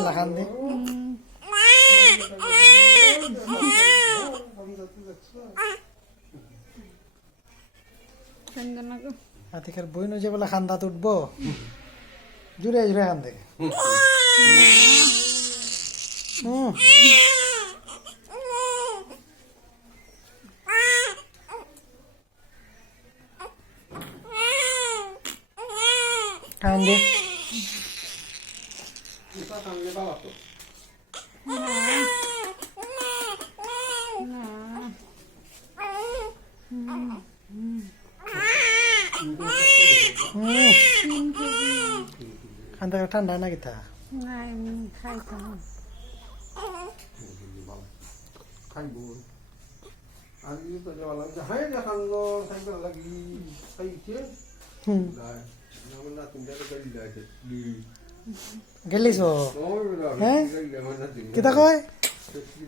লাখান দে আতিকার বই নজে বলে খান্দা উঠবো জুড়ে জুড়ে খান থেকে খান দে খান্দা ঠান্ডা না কিতা খাইব আজি তো যাওয়া হাই দেখানো সাইকেল লাগি খাইছে নাই না তিনটা গাড়ি লাগে গেলিস হ্যাঁ কিতা কয়